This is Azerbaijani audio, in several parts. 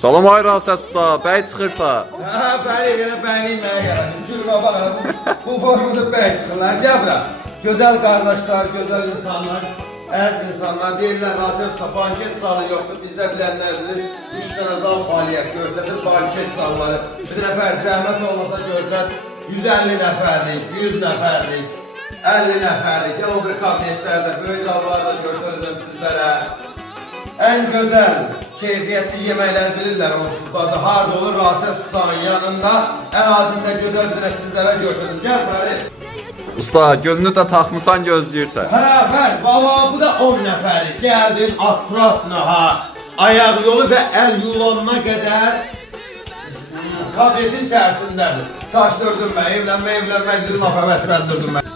Salam ay Rasət usta, bəy çıxırsa. Ha, bəli, elə bəyliməyə gələcəm. Gül baba, bu formada bəy çıxırlar. Gəl bura. Gözəl qardaşlar, gözəl insanlar, əziz insanlar deyirlər, Rasət usta, banket salı yoxdur. Bizə bilənlər bilir, 3 dənə zal fəaliyyət görsədir, banket salları. Bir nəfər zəhmət olmasa görsət, 150 nəfərlik, 100 nəfərlik, 50 nəfərlik. Gəl o bir kabinetlərdə, böyük zallarda görsədirəm sizlərə. En güzel, keyfiyetli yemekler bilirler onsuzda. Harda olur Rasət ustanın yanında. En azında güzel bir sizlere götürdüm. Gel Fərid. Usta, gönlünü də taxmısan gözləyirsən. Hə Fərid, baba bu da 10 nəfəri. Gəldin akkuratla ha. Ayak yolu ve el yulanına kadar kabinetin içerisindədir. Saçdırdım ben, evlenme dedim, laf həvəsləndirdim ben.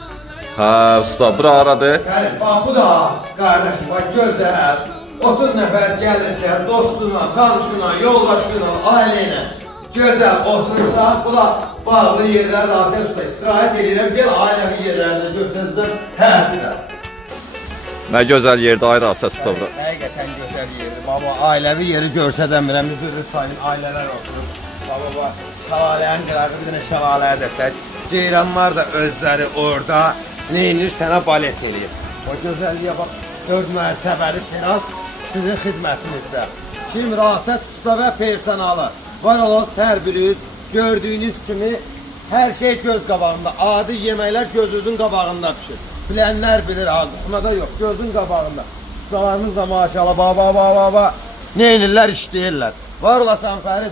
Hə, usta, bura aradır. Fərid, bak bu da kardeşim, bak gözəl. 30 nəfər gəlirsən, dostuna, tanışına, yoldaşına, ailəyə gözəl oturursan, bu da bağlı yerlər Rasət usta istirahət edirəm, gel ailəvi yerlərində götürəcəm həyatı da. Nə gözəl yerdə ay Rasət usta bura. Həqiqətən gözəl yerdir, baba, ailəvi yeri görsədəmirəm, üzrü sayın ailələr oturur. Baba, şəlaləyin qırağı bir dənə şəlaləyə də tək, ceyranlar da özləri orada, neyinir sənə balet eləyir. O gözəlliyə bax, 4 mərtəbəli teras sizin xidmətinizdə. Kim Rasət usta və personalı var olan hər biriniz gördüyünüz kimi hər şey göz qabağında. Adi yeməklər gözünüzün qabağında pişir. Bilənlər bilir, qısmada yox, gözün qabağında. Ustalarınız da maşallah, baba. Neynirlər, işləyirlər. Var olasan Fərid.